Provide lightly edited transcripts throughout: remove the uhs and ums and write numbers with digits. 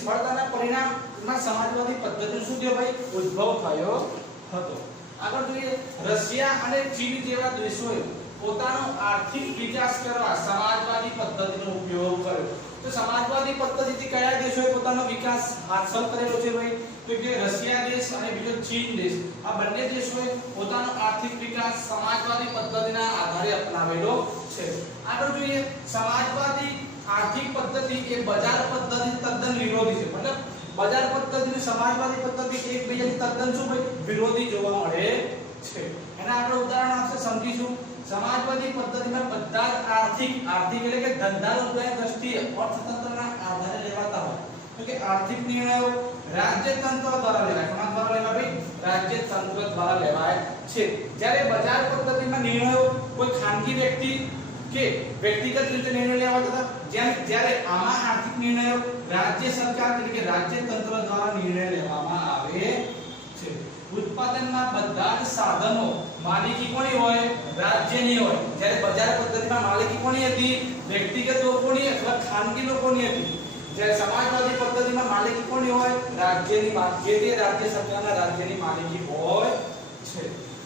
નિષ્ફળતાના પરિણામમાં સમાજવાદી પદ્ધતિનો શું થયો ભાઈ ઉદ્ભવ થયો હતો। આગળ જોઈએ રશિયા અને ચીન જેવા દેશોએ પોતાનો આર્થિક વિકાસ કરવા સમાજવાદી પદ્ધતિનો ઉપયોગ કર્યો। તો સમાજવાદી પદ્ધતિથી કયા દેશોએ પોતાનો વિકાસ હાંસલ કરેલો છે ભાઈ તો કે રશિયા દેશ અને બીજો ચીન દેશ આ બંને દેશોએ પોતાનો આર્થિક વિકાસ સમાજવાદી પદ્ધતિના આધારે અપનાવેલો છે। આગળ જોઈએ સમાજવાદી આર્થિક પદ્ધતિ એ બજાર પદ્ધતિ તદ્દન વિરોધી છે। મતલબ બજાર પદ્ધતિ અને સમાજવાદી પદ્ધતિ એકબીજાની તદ્દન શું ભાઈ વિરોધી જોવા મળે છે। એના આગળ ઉદાહરણ આપશે સમજીશું। સમાજવાદી પદ્ધતિમાં બધા જ આર્થિક એટલે કે ધંધા રોજગારની દ્રષ્ટિએ અર્થતંત્રના આધારે લેવાતા હોય તો કે આર્થિક નિર્ણયો રાજ્યતંત્ર દ્વારા લેવાય। કોના દ્વારા લેવાય ભાઈ રાજ્યતંત્ર દ્વારા લેવાય છે। જ્યારે બજાર પદ્ધતિમાં નિર્ણયો કોઈ ખાનગી વ્યક્તિ કે વ્યક્તિગત રીતે નિર્ણય લેવાતા હતા જ્યારે આમાં આર્થિક નિર્ણયો રાજ્ય સરકાર એટલે કે રાજ્યતંત્ર દ્વારા નિર્ણય લેવામાં આવે છે। ઉત્પાદનના બધા જ સાધનો માલિકી કોની હોય રાજ્યની હોય જ્યારે બજાર પદ્ધતિમાં માલિકી કોની હતી વ્યક્તિગત લોકોની અથવા ખાનગી લોકોની હતી જ્યારે સમાજવાદી પદ્ધતિમાં માલિકી કોની હોય રાજ્યની જે તે રાજ્ય સરકારના રાજ્યની માલિકી હોય છે।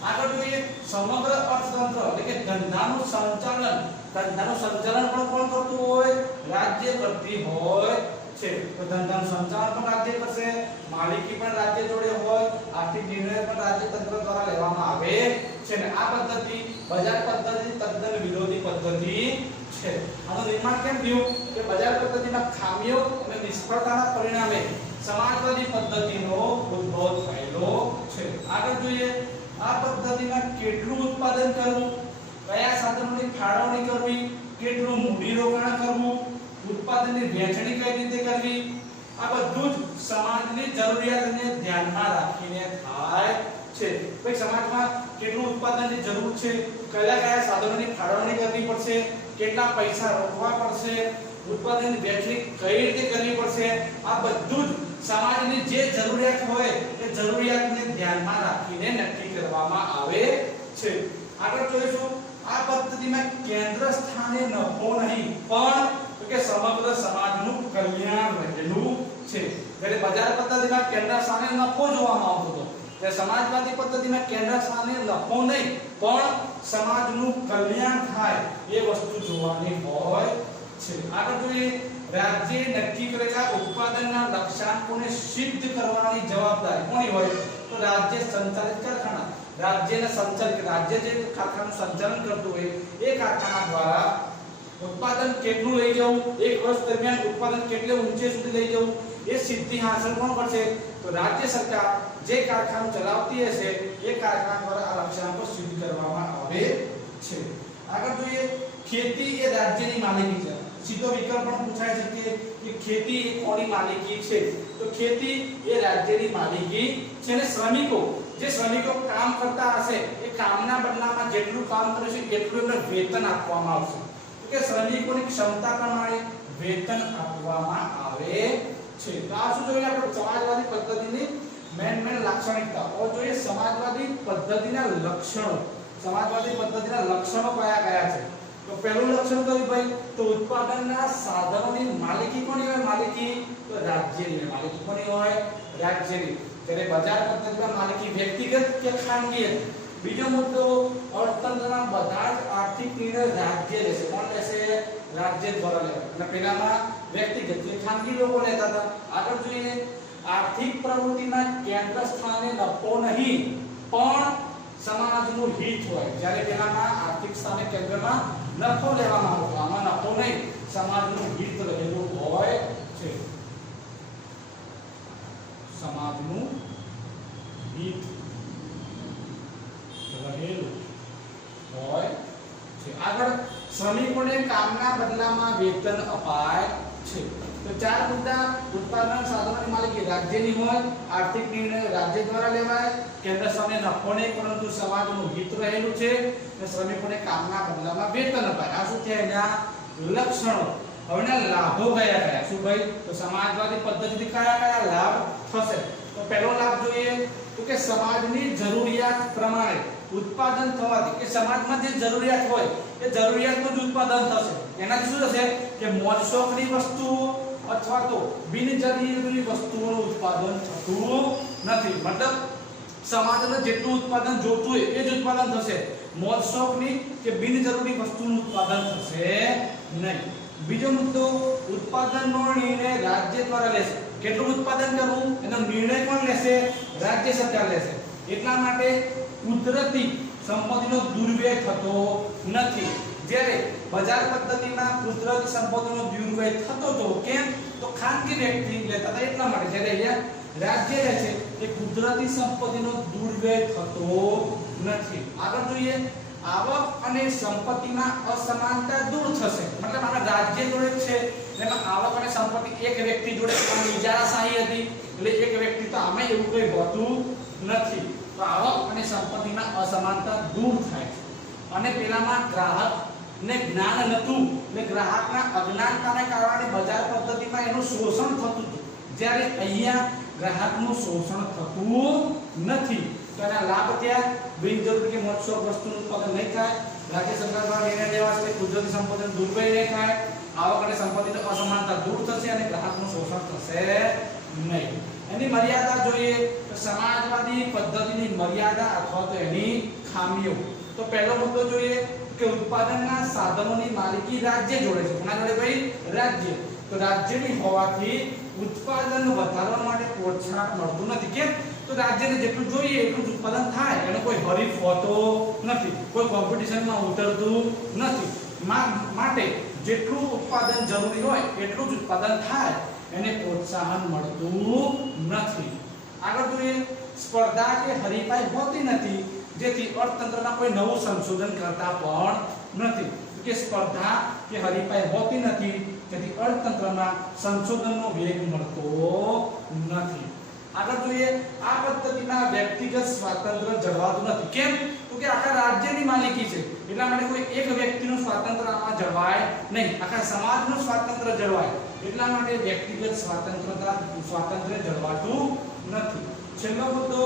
આગળ જોઈએ સમગ્ર અર્થતંત્ર એટલે કે ધંધાનું સંચાલન પણ કોણ કરતું હોય રાજ્ય કરતી હોય છે। તો ધંધાનું સંચાલન પણ રાજ્ય કરશે માલિકી પણ રાજ્ય જોડે હોય આર્થિક નિર્ણય પણ રાજ્યતંત્ર દ્વારા લેવામાં આવે છે ને આ પદ્ધતિ બજાર પદ્ધતિ તદ્દન વિરોધી પદ્ધતિ છે। આનું નિર્માણ કેમ થયું કે બજાર પદ્ધતિમાં ખામીઓ અને નિષ્ફળતાના પરિણામે સમાજવાદી પદ્ધતિનો ઉદ્ભવ થયેલો છે। આગળ જોઈએ આ પદ્ધતિમાં કેટલું ઉત્પાદન કરવું કયા સાધનોની ફાળવણી કરવી કેટલું મૂડી રોકાણ કરવું ઉત્પાદનની વહેંચણી કઈ રીતે કરવી આ બધું જ સમાજની જરૂરિયાતને ધ્યાનમાં રાખીને થાય છે। ભાઈ સમાજમાં કેટલું ઉત્પાદનની જરૂર છે કયા સાધનોની ફાળવણી કરવી પડશે કેટલા પૈસા રોકવા પડશે ઉત્પાદનની વહેંચણી કઈ રીતે કરવી પડશે આ બધું જ સમાજની જે જરૂરિયાત હોય એ જરૂરિયાતને ધ્યાનમાં રાખીને નક્કી કરવામાં આવે છે। આગળ જોઈશું આ પદ્ધતિમાં કેન્દ્ર સ્થાને નફો નહીં પણ તો કે સમગ્ર સમાજનું કલ્યાણ રહેલું છે। જ્યારે બજાર પદ્ધતિમાં કેન્દ્ર સ્થાને નફો જોવામાં આવતો હતો ત્યારે સમાજવાદી પદ્ધતિમાં કેન્દ્ર સ્થાને નફો નહીં પણ સમાજનું કલ્યાણ થાય એ વસ્તુ જોવાની હોય છે। આગળ જોઈએ રાજ્ય નક્કી કરેલા ઉત્પાદનના લક્ષ્યાંકોને સિદ્ધ કરવાની જવાબદારી કોની હોય તો રાજ્ય સંચાલિત કારખાના રાજ્ય જે કારખાનું સંચાલન કરતું હોય એ કારખાના દ્વારા ઉત્પાદન કેટલું લઈ જવું એક વર્ષ દરમિયાન ઉત્પાદન કેટલે ઊંચે સુધી લઈ જવું એ સિદ્ધિ હાંસલ કોણ કરશે તો રાજ્ય સરકાર જે કારખાનું ચલાવતી હશે એ કારખાના દ્વારા આ લક્ષ્યાંકો સિદ્ધ કરવામાં આવે છે। આગળ જોઈએ ખેતી એ રાજ્યની માલિકી છે। સીધો વિકલ્પ પણ પૂછાય છે કે ખેતી એ કોની માલિકી છે તો ખેતી એ રાજ્યની માલિકી છે અને શ્રમિકો કામ કરતા હશે એ કામના બદલામાં જેટલું કામ કરશે એટલું એમને વેતન આપવામાં આવશે તો કે શ્રમિકોની ક્ષમતા પ્રમાણે વેતન આપવામાં આવે છે। તો આ શું જોઈએ આપણે સમાજવાદી પદ્ધતિની મેન લાક્ષણિકતા ઓ જોઈએ સમાજવાદી પદ્ધતિના લક્ષણો કયા છે તો પહેલું લક્ષણ કયું ભાઈ તો ઉત્પાદનના સાધનોની માલિકી કોની હોય માલિકી તો રાજ્યની માલિકી કોની હોય રાજ્યની જ્યારે બજાર પદ્ધતિમાં માલિકી વ્યક્તિગત કે ખાનગી બીજો મુદ્દો અર્થતંત્રના બધા જ આર્થિક નિર્ણય રાજ્ય લેશે કોણ લેશે રાજ્ય દ્વારા લેવાય અને પહેલામાં વ્યક્તિગત કે ખાનગી લોકો લેતા હતા। આગળ જોઈએ આર્થિક પ્રવૃત્તિના કેન્દ્ર સ્થાને નફો નહીં પણ સમાજનું હિત હોય જ્યારે પહેલામાં આર્થિક સ્થાને કેન્દ્રમાં નફો લેવામાં આવતો આમાં નફો નહીં સમાજનું હિત રહેલું હોય છે। સમાજનું હિત રહેલું હોય છે। આગળ શ્રમિકોને કામના બદલામાં વેતન અપાય છે। તો ચાર મુદ્દા ઉત્પાદન સાધનોની માલિકી રાજ્યની હોય આર્થિક નિર્ણય રાજ્ય દ્વારા લેવાય કેન્દ્ર સ્થાને નફો નહીં પરંતુ સમાજનું હિત રહેલું છે અને શ્રમિકોને કામના બદલામાં વેતન અપાય આ શું છે એના લક્ષણો। હવેના લાભો કયા શું ભાઈ તો સમાજવાદી પદ્ધતિથી કયા લાભ થશે તો પહેલો લાભ જોઈએ તો કે સમાજની જરૂરિયાત પ્રમાણે ઉત્પાદન થવાથી કે સમાજમાં જે જરૂરિયાત હોય એ જરૂરિયાતનું જ ઉત્પાદન થશે એનાથી શું થશે કે મોજ શોખની વસ્તુઓ અથવા તો બિનજરૂરી વસ્તુઓનું ઉત્પાદન થતું નથી. મતલબ સમાજને જેટલું ઉત્પાદન જોતું હોય એ જ ઉત્પાદન થશે. મોજ શોખની કે બિનજરૂરી વસ્તુનું ઉત્પાદન થશે નહીં. બીજો મુદ્દો, ઉત્પાદનનો નિર્ણય રાજ્ય દ્વારા લેશે. કેટલું ઉત્પાદન કરવું એનો નિર્ણય કોણ લેશે? રાજ્ય સરકાર લેશે. એટલા માટે કુદરતી સંપત્તિનો દુર્વ્યય થતો નથી. જ્યારે બજાર પદ્ધતિમાં કુદરતી સંપત્તિનો દુર્વ્યય થતો હતો. કેમ? તો ખાનગી વ્યક્તિ લેતા હતા એટલા માટે. જ્યારે અહીંયા રાજ્ય લે છે એ કુદરતી સંપત્તિનો દુર્વ્યય થતો નથી. આગળ જોઈએ, આવક અને સંપત્તિમાં અસમાનતા દૂર થશે. મતલબ આ રાજ્ય જોડે છે એમાં આવક અને સંપત્તિ એક વ્યક્તિ જોડે ઇજારાશાહી હતી એટલે એક વ્યક્તિ તો આમાં એવું કંઈ હોતું નથી. તો આવક અને સંપત્તિમાં અસમાનતા દૂર થાય છે. અને પેલામાં ગ્રાહકને જ્ઞાન નહોતું એટલે ગ્રાહકના અજ્ઞાનતાને કારણે બજાર પદ્ધતિમાં એનું શોષણ થતું હતું. જ્યારે અહીંયા ગ્રાહકનું શોષણ થતું નથી. તો એના લાભ ત્યાં બિનજરૂરી કે મોજશોખ વસ્તુનું ઉત્પાદન નહીં થાય. રાજ્ય સરકાર દ્વારા નિર્ણય લેવાશે કુદરતી સંપત્તિનો દુર્વ્યય નહીં થાય. આવક અને સંપત્તિની અસમાનતા દૂર થશે અને ગ્રાહકનું શોષણ થશે નહીં. એની મર્યાદા જોઈએ તો સમાજવાદી પદ્ધતિની મર્યાદા અથવા તો એની ખામીઓ. તો પહેલો મુદ્દો જોઈએ કે ઉત્પાદનના સાધનોની માલિકી રાજ્ય જોડે છે. કોના જોડે ભાઈ? રાજ્ય. તો રાજ્યની હોવાથી ઉત્પાદન વધારવા માટે પ્રોત્સાહન મળતું નથી. કેમ? તો રાજ્યને જેટલું જોઈએ એટલું જ ઉત્પાદન થાય. એનો કોઈ હરીફ હોતો નથી, કોઈ કોમ્પિટિશનમાં ઉતરતું નથી. માટે જેટલું ઉત્પાદન જરૂરી હોય એટલું જ ઉત્પાદન થાય એને પ્રોત્સાહન મળતું નથી. આગળ જોઈએ, સ્પર્ધા કે હરીફાઈ હોતી નથી જેથી અર્થતંત્રના કોઈ નવું સંશોધન કરતા પણ નથી. કે સ્પર્ધા કે હરીફાઈ હોતી નથી જેથી અર્થતંત્રમાં સંશોધનનો વેગ મળતો નથી. આગળ જોઈએ, આ પદ્ધતિમાં વ્યક્તિગત સ્વાતંત્ર્ય જળવાતું નથી. કેમ? તો કે આખા રાજ્યની માલિકી છે એટલા માટે કોઈ એક વ્યક્તિનું સ્વાતંત્ર્ય આમાં જળવાય નહીં. આખા સમાજનું સ્વાતંત્ર્ય જળવાય એટલા માટે વ્યક્તિગત સ્વાતંત્ર્ય જળવાતું નથી. છેલ્લો મુદ્દો,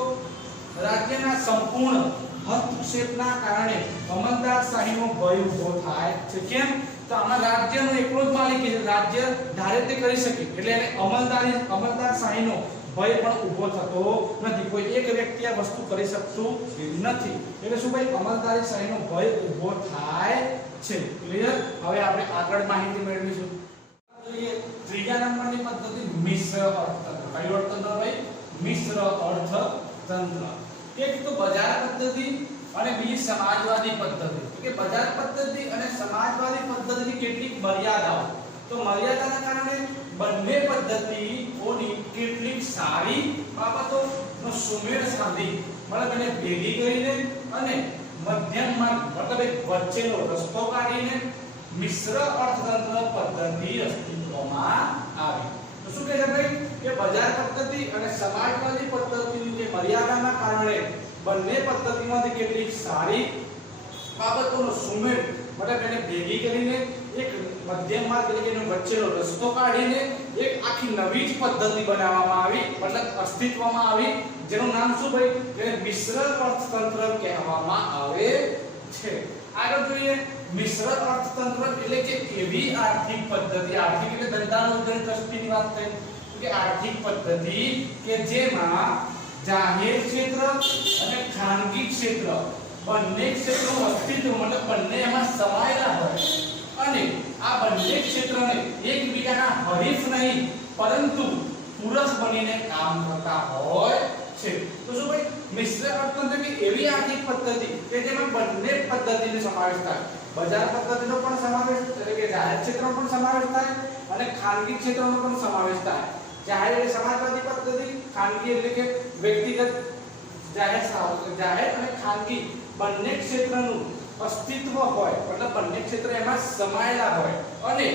રાજ્યના સંપૂર્ણ હસ્તક્ષેપના કારણે અમલદારશાહીનો ભય ઊભો થાય છે. કેમ? તો આમાં રાજ્યનો એકલો જ માલિકી છે. રાજ્ય ધારે તે કરી શકે એટલે એને અમલદારશાહીનો ભય પણ ઊભો થતો નથી. કોઈ એક વ્યક્તિ આ વસ્તુ કરી શકતું નથી. એટલે શું ભાઈ? અમલદારશાહીનો ભય ઊભો થાય છે. ક્લિયર? હવે આપણે આગળ માહિતી મેળવીશું. જોઈએ ત્રીજા નંબરની પદ્ધતિ મિશ્ર અર્થતંત્ર. કયું અર્થતંત્ર ભાઈ? મિશ્ર અર્થતંત્ર. એક તો બજાર પદ્ધતિ અને બીજી સમાજવાદી પદ્ધતિ. કે બજાર પદ્ધતિ અને સમાજવાદી પદ્ધતિની કેટલીક મર્યાદાઓ. તો મર્યાદાના કારણે બંને પદ્ધતિઓની કેટલીક સારી બાબતોનો સુમેળ સાધી મતલબ એને ભેગી કરીને અને મધ્યમ માર્ગ મતલબ એક વચ્ચેનો રસ્તો કાઢીને મિશ્ર અર્થતંત્ર પદ્ધતિ અસ્તિત્વમાં આવી. તો શું કહે છે ભાઈ? કે બજાર પદ્ધતિ અને સમાજવાદી પદ્ધતિની જે મર્યાદાના કારણે બંને પદ્ધતિમાંથી કેટલીક સારી બાબતોનો સુમેળ મતલબ એને ભેગી કરીને એક મધ્યમ માર્ગ એટલે કે એનો વચ્ચેનો રસ્તો કાઢીને એક આખી નવી જ પદ્ધતિ બનાવવામાં આવી મતલબ અસ્તિત્વમાં આવી જેનું નામ શું ભાઈ? જેને મિશ્ર અર્થતંત્ર કહેવામાં આવે છે. આગળ જોઈએ, મિશ્ર અર્થતંત્ર એટલે કે એવી આર્થિક પદ્ધતિ, આર્થિક એટલે ધંધારોજગારી દ્રષ્ટિની વાત થઈ કે આર્થિક પદ્ધતિ કે જેમાં જાહેર ક્ષેત્ર અને ખાનગી ક્ષેત્ર બંને ક્ષેત્રોનું અસ્તિત્વ મતલબ બંને એમાં સમાયેલા હોય અને આ બંને ક્ષેત્રને એકબીજાના હરીફ નહીં પરંતુ પૂરક બનીને કામ કરતા હોય છે. તો શું ભાઈ? મિશ્ર અર્થતંત્ર કે એવી આર્થિક પદ્ધતિ કે જેમાં બંને પદ્ધતિનો સમાવેશ થાય. બજાર પદ્ધતિનો પણ સમાવેશ એટલે કે જાહેર ક્ષેત્રનો પણ સમાવેશ થાય અને ખાનગી ક્ષેત્રનો પણ સમાવેશ થાય. જાહેર એટલે સમાજવાદી પદ્ધતિ, ખાનગી એટલે કે વ્યક્તિગત જાહેર અને ખાનગી બંને ક્ષેત્રનું અસ્તિત્વ હોય મતલબ બંને ક્ષેત્ર એમાં સમાયેલા હોય અને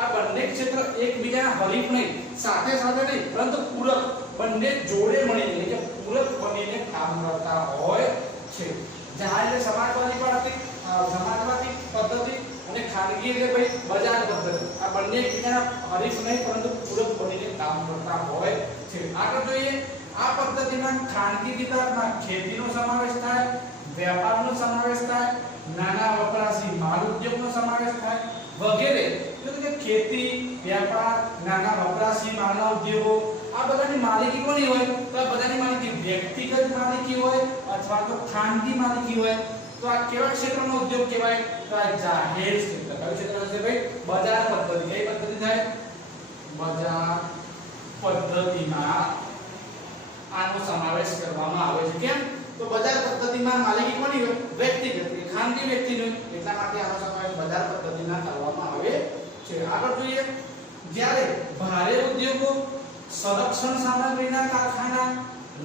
આ બંને ક્ષેત્ર એકબીજાના હરીફ નહીં સાથે સાથે નહીં પરંતુ પૂરક બંને જોડે મળીને એટલે કે પૂરક બનીને કામ કરતા હોય છે. જાહેર એટલે સમાજવાદી પદ્ધતિ અને ખાનગી એટલે ભાઈ બજાર પદ્ધતિ. આ બંને એકબીજાના હરીફ નહીં પરંતુ પૂરક બનીને કામ કરતા હોય છે. આગળ જોઈએ, આ પદ્ધતિમાં ખાનગી વિભાગમાં ખેતીનો સમાવેશ થાય, વેપારનો સમાવેશ થાય, નાના વપરાશી માલ ઉદ્યોગનો સમાવેશ થાય વગેરે એટલે કે ખેતી, વ્યાપાર, નાના વપરાશી માલના ઉદ્યોગો આ બધાની માલિકી કોની હોય? તો આ બધાની માલિકી વ્યક્તિગત માલિકી હોય અથવા તો ખાનગી માલિકી હોય. તો આ કેવા ક્ષેત્રનો ઉદ્યોગ કહેવાય? તો આ જાહેર ક્ષેત્ર. કયું ક્ષેત્ર છે ભાઈ? બજાર પદ્ધતિ. કઈ પદ્ધતિ થાય? બજાર પદ્ધતિમાં આનો સમાવેશ કરવામાં આવે છે. કેમ? તો બજાર પદ્ધતિમાં માલિકી કોની હોય? વ્યક્તિગત કે ખાનગી વ્યક્તિની હોય. એટલા માટે આનો સમાવેશ બજાર પદ્ધતિમાં કરવામાં આવે છે. આગળ જોઈએ, જ્યારે ભારે ઉદ્યોગો, સંરક્ષણ સામગ્રીના કારખાના,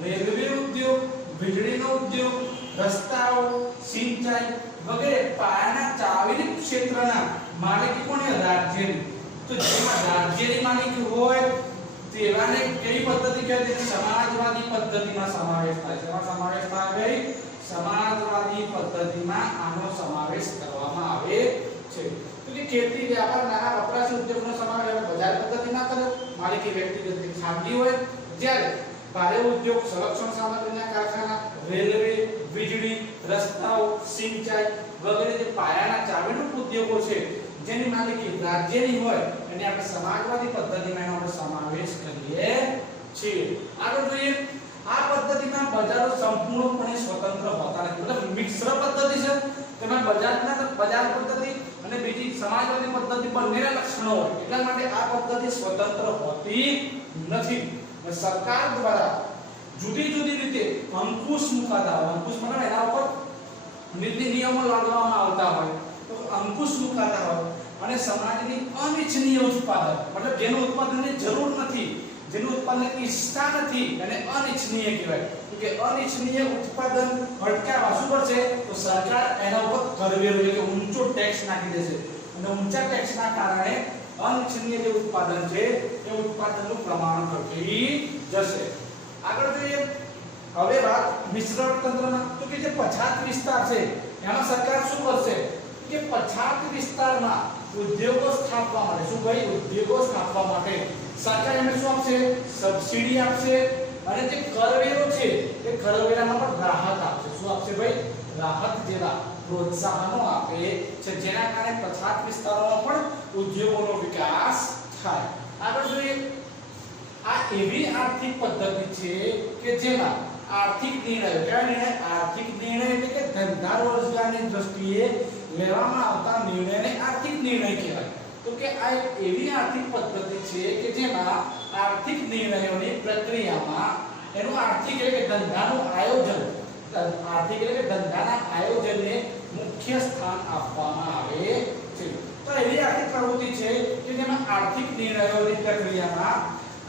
રેલવે ઉદ્યોગ, વીજળીનો ઉદ્યોગ, રસ્તાઓ, સિંચાઈ વગેરે પાયાના ચાવીરૂપ ક્ષેત્રના માલિકી કોની? રાજ્યની. તો જેમાં રાજ્યની માલિકી હોય તેવાને કેવી પદ્ધતિ કહેવાય? તેને સમાજવાદી પદ્ધતિમાં સમાવેશ થાય છે. એમાં સમાવેશ થાય ભાઈ? સમાજવાદી પદ્ધતિમાં આનો સમાવેશ કરવામાં આવે છે. તો કે ખેતી, વ્યાપાર, નાના વપરાશી ઉદ્યોગનો સમાવેશ બજાર પદ્ધતિમાં કરે, માલિકી વ્યક્તિગત કે ખાનગી હોય. જ્યારે ભારે ઉદ્યોગ, સંરક્ષણ સામગ્રીના કારખાના, રેલવે, વીજળી, રસ્તાઓ, સિંચાઈ વગેરે જે પાયાના ચાવીરૂપ ઉદ્યોગો છે જેની માલિકી રાજ્યની હોય એને આપણે સમાજવાદી પદ્ધતિમાં એનો સમાવેશ કરીએ છીએ. આગળ જોઈએ, આ પદ્ધતિમાં બજારો સંપૂર્ણપણે સ્વતંત્ર હોતા નથી. મતલબ મિશ્ર પદ્ધતિ છે. તેમાં બજાર પદ્ધતિ અને બીજી સમાજવાદી પદ્ધતિ બંનેના લક્ષણો હોય. એટલા માટે આ પદ્ધતિ સ્વતંત્ર હોતી નથી. સરકાર દ્વારા જુદી જુદી રીતે અંકુશ મુકાતા હોય. અંકુશ મતલબ એના ઉપર નીતિ નિયમો લાદવામાં આવતા હોય. તો અંકુશ મુકાતા હોય અને સમાજની અનિચ્છનીય ઉત્પાદન મતલબ જેનું ઉત્પાદનની જરૂર નથી, જેનું ઉત્પાદનની ઈચ્છા નથી એને અનિચ્છનીય કહેવાય. તો કે અનિચ્છનીય ઉત્પાદન અટકાવવા શું કરશે? તો સરકાર એના ઉપર કરવેરો એટલે કે ઊંચો ટેક્સ નાખી દેશે અને ઊંચા ટેક્સના કારણે અનિચ્છનીય જે ઉત્પાદન છે એ ઉત્પાદનનું પ્રમાણ ઘટી જશે. આગળ જોઈએ, હવે વાત મિશ્ર અર્થતંત્રમાં. તો કે જે પછાત વિસ્તાર છે એમાં સરકાર શું કરશે કે પછાત વિસ્તારમાં ઉદ્યોગો સ્થાપવા માટે શું ભાઈ? ઉદ્યોગો સ્થાપવા માટે સરકાર એમને શું આપશે? સબસિડી આપશે અને જે કરવેરો છે એ કરવેરામાં પણ રાહત આપશે. શું આપશે ભાઈ? રાહત જેવા પ્રોત્સાહનો આપે છે જેના કારણે પછાત વિસ્તારોમાં પણ ઉદ્યોગોનો વિકાસ થાય. આગળ જોઈએ, આ એવી આર્થિક પદ્ધતિ છે કે જેમાં આર્થિક નિર્ણયો, કયા નિર્ણય? આર્થિક નિર્ણય એટલે કે ધંધા રોજગારની દ્રષ્ટિએ લેવામાં આવતા નિર્ણયને આર્થિક નિર્ણય કહેવાય. તો કે આ એક એવી આર્થિક પદ્ધતિ છે કે જેમાં આર્થિક નિર્ણયોની પ્રક્રિયામાં એનું આર્થિક એટલે કે ધંધાનું આયોજન, આર્થિક એટલે કે ધંધાના આયોજનને મુખ્ય સ્થાન આપવામાં આવે છે. તો એવી આર્થિક પ્રવૃત્તિ છે કે જેમાં આર્થિક નિર્ણયોની પ્રક્રિયામાં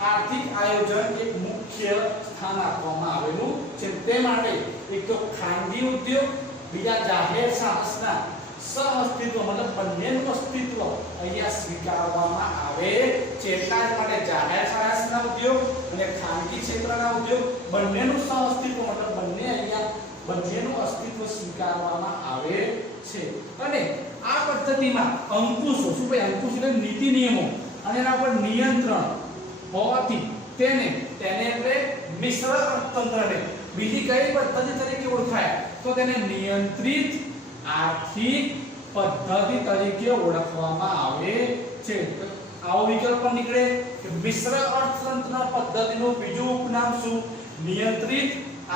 આર્થિક આયોજન એક મુખ્ય સ્થાન આપવામાં આવેલું છે. તે માટે એક તો ખાનગી ઉદ્યોગ, બીજા જાહેર સાહસના સહઅસ્તિત્વ મતલબ બંનેનું અસ્તિત્વ અહીંયા સ્વીકારવામાં આવે છે. એટલા જ માટે જાહેર સાહસના ઉદ્યોગ અને ખાનગી ક્ષેત્રના ઉદ્યોગ બંનેનું સહઅસ્તિત્વ મતલબ બંનેનું અસ્તિત્વ સ્વીકારવામાં આવે છે. અને આ પદ્ધતિમાં અંકુશો, શું ભાઈ? અંકુશ એટલે નીતિ નિયમો અને એના પર નિયંત્રણ હોવાથી તેને એટલે મિશ્ર અર્થતંત્રને બીજી કઈ પદ્ધતિ તરીકે ઓળખાય? તો તેને નિયંત્રિત આર્થિક પદ્ધતિ તરીકે ઓળખવામાં આવે છે. આવો વિકલ્પ પણ નીકળે કે મિશ્ર અર્થતંત્ર પદ્ધતિનું બીજું ઉપનામ શું? નિયંત્રિત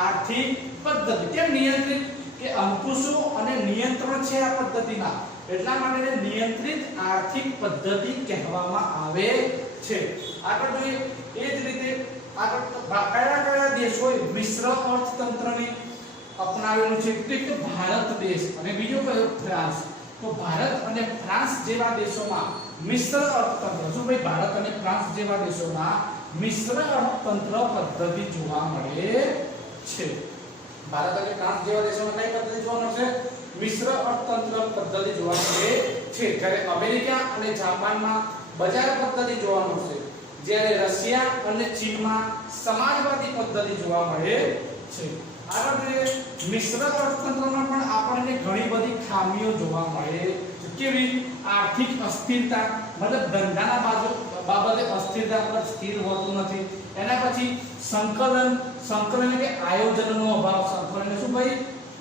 આર્થિક પદ્ધતિ. કેમ નિયંત્રિત? કે અંકુશો અને નિયંત્રણ છે આ પદ્ધતિમાં, એટલા માટે નિયંત્રિત આર્થિક પદ્ધતિ કહેવામાં આવે છે. આગળ જોઈએ, એ જ રીતે આગળ કયા દેશોએ મિશ્ર અર્થતંત્રની અપનાવેલું છે? તો એક તો ભારત દેશ અને બીજો કયો? ફ્રાન્સ. તો ભારત અને ફ્રાન્સ જેવા દેશોમાં મિશ્ર અર્થતંત્ર, શું ભાઈ? ભારત અને ફ્રાન્સ જેવા દેશોમાં મિશ્ર અર્થતંત્ર પદ્ધતિ જોવા મળે છે. ભારત અને ફ્રાન્સ જેવા દેશોમાં કઈ પદ્ધતિ જોવા મળશે? મિશ્ર અર્થતંત્ર પદ્ધતિ જોવા મળે છે. જ્યારે અમેરિકા અને જાપાનમાં બજાર પદ્ધતિ જોવા મળશે, જ્યારે રશિયા અને ચીનમાં સમાજવાદી પદ્ધતિ જોવા મળે છે. આગળ જોઈએ, મિશ્ર અર્થતંત્રમાં પણ આપણને ઘણી બધી ખામીઓ જોવા મળે છે. કેવી? આર્થિક અસ્થિરતા મતલબ ધંધાના બાબતે અસ્થિરતા પર સ્થિર હોતું નથી. એના પછી સંકલન એટલે કે આયોજનનો અભાવ. સંકલન એટલે શું ભાઈ?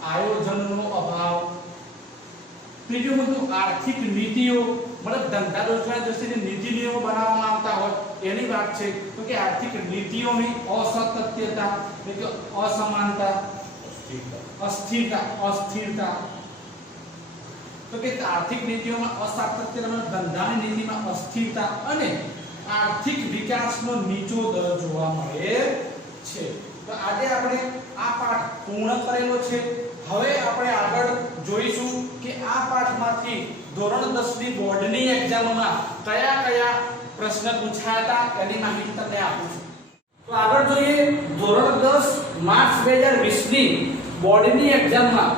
આયોજનનો અભાવ. ત્રીજું મુદ્દો આર્થિક નીતિઓ मतलब धंधा रोजगार दृष्टिથી નીતિ નિયમો બનાવવામાં આવતા હોય એની વાત છે તો કે આર્થિક નીતિઓની અસાતત્યતા એટલે કે અસમાનતા અસ્થિરતા તો કે આર્થિક નીતિઓમાં અસાતત્યતા ધંધાની નીતિમાં અસ્થિરતા અને આર્થિક વિકાસનો નીચો દર જોવા મળે છે। તો આજે આપણે આ પાઠ પૂર્ણ કરેલો છે। હવે આપણે આગળ જોઈશું કે આ પાઠમાંથી ધોરણ 10 ની બોર્ડની એક્ઝામમાં કયા પ્રશ્ન પૂછાયા હતા એની માહિતી તમને આપું છું। તો આગળ જોઈએ ધોરણ 10 માર્ચ 2020 ની બોર્ડની એક્ઝામમાં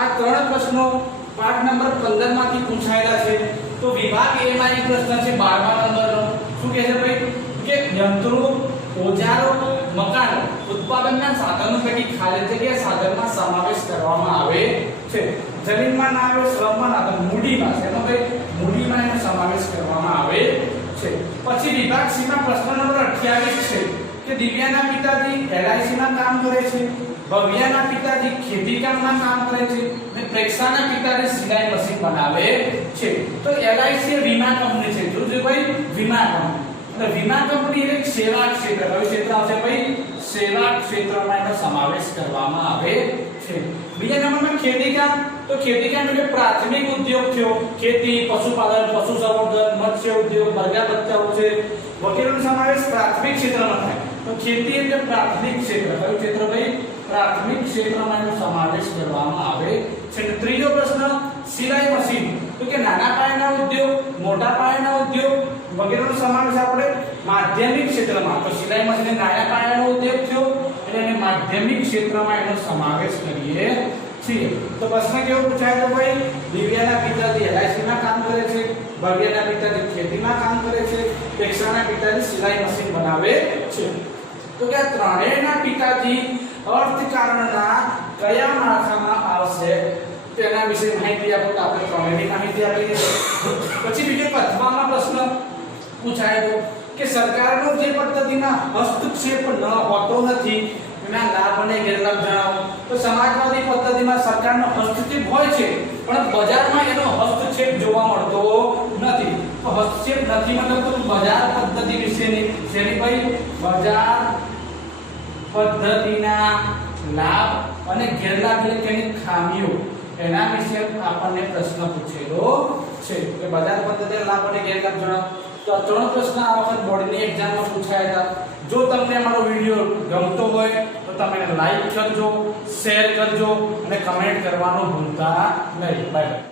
આ ત્રણ પ્રશ્નો પાઠ નંબર 15 માંથી પૂછાયેલા છે। તો વિભાગ એ માં એક પ્રશ્ન છે 12મા નંબરનો। શું કહે છે ભાઈ કે યંત્રો ઓજારો મકાનો ઉત્પાદનના સાધનો પૈકી ખાલી જગ્યા સાધનમાં સમાવેશ કરવામાં આવે છે। જમીનમાં ના આવે શ્રમમાં ના આવે મૂડીમાં છે એનો ભાઈ મૂડીમાં એનો સમાવેશ કરવામાં આવે છે। પછી વિભાગ સી માં પ્રશ્ન નંબર 28 છે કે દિવ્યાના પિતાજી LIC માં કામ કરે છે, ભવ્યાના પિતાજી ખેતી કામમાં કામ કરે છે અને પ્રેક્ષાના પિતાજી સિલાઈ મશીન બનાવે છે। તો LIC એ વીમા કંપની છે। જોજો ભાઈ વીમા કંપની એટલે વીમા કંપની એક સેવા ક્ષેત્ર કયું ક્ષેત્ર આવશે ભાઈ સેવા ક્ષેત્રમાં એનો સમાવેશ કરવામાં આવે છે। બીજા નંબરમાં ખેતી કામ તો ખેતી કામ એટલે પ્રાથમિક ઉદ્યોગ થયો ખેતી પશુપાલન પશુ સંવર્ધન મત્સ્ય ઉદ્યોગ મરઘા બચ્ચા ઉછેર વગેરેનો સમાવેશ પ્રાથમિક ક્ષેત્રમાં થાય। તો ખેતી એટલે પ્રાથમિક ક્ષેત્ર કયું ક્ષેત્ર ભાઈ પ્રાથમિક ક્ષેત્રમાં એનો સમાવેશ કરવામાં આવે છે। ત્રીજો પ્રશ્ન સિલાઈ મશીન તો કે નાના પાયાના ઉદ્યોગ મોટા પાયાના ઉદ્યોગ વગેરેનો સમાવેશ આપણે માધ્યમિક ક્ષેત્રમાં તો સિલાઈ મશીન નાના પાયાનો ઉદ્યોગ થયો એટલે એને માધ્યમિક ક્ષેત્રમાં એનો સમાવેશ કરીએ છીએ। તો પ્રશ્ન કેવો પૂછાય તો ભાઈ દિવ્યાના પિતાજી LIC માં કામ કરે છે, ભવ્યાના પિતાજી ખેતીમાં કામ કરે છે, પ્રેક્ષાના પિતાજી સિલાઈ મશીન બનાવે છે। તો કે આ ત્રણેયના પિતાજી અર્થકારણના કયા માળખામાં આવશે તેના વિશે માહિતી આપો તો આપણે ત્રણેયની માહિતી આપી દીધી। પછી બીજો 5મા પ્રશ્ન પૂછાય તો કે સરકારનો જે પદ્ધતિમાં હસ્તક્ષેપ ન હોતો નથી એના લાભ અને ગેરલાભ જણાવો। તો સમાજવાદી પદ્ધતિમાં સરકારનો હસ્તક્ષેપ હોય છે પણ બજારમાં એનો હસ્તક્ષેપ જોવા મળતો નથી। તો હસ્તક્ષેપ નથી મતલબ તો બજાર પદ્ધતિ વિશેની શેની ભાઈ બજાર પદ્ધતિના લાભ અને ગેરલાભ એટલે તેની ખામીઓ એના વિશે આપણને પ્રશ્ન પૂછેલો છે કે બજાર પદ્ધતિના લાભ અને ગેરલાભ જણાવો। તો આ ત્રણ પ્રશ્ન આ વખત બોર્ડની એક્ઝામમાં પૂછાયા હતા। જો તમને અમારો વિડિયો ગમતો હોય તો તમે લાઈક કરજો, શેર કરજો અને કમેન્ટ કરવાનું ભૂલતા નહીં। Bye bye.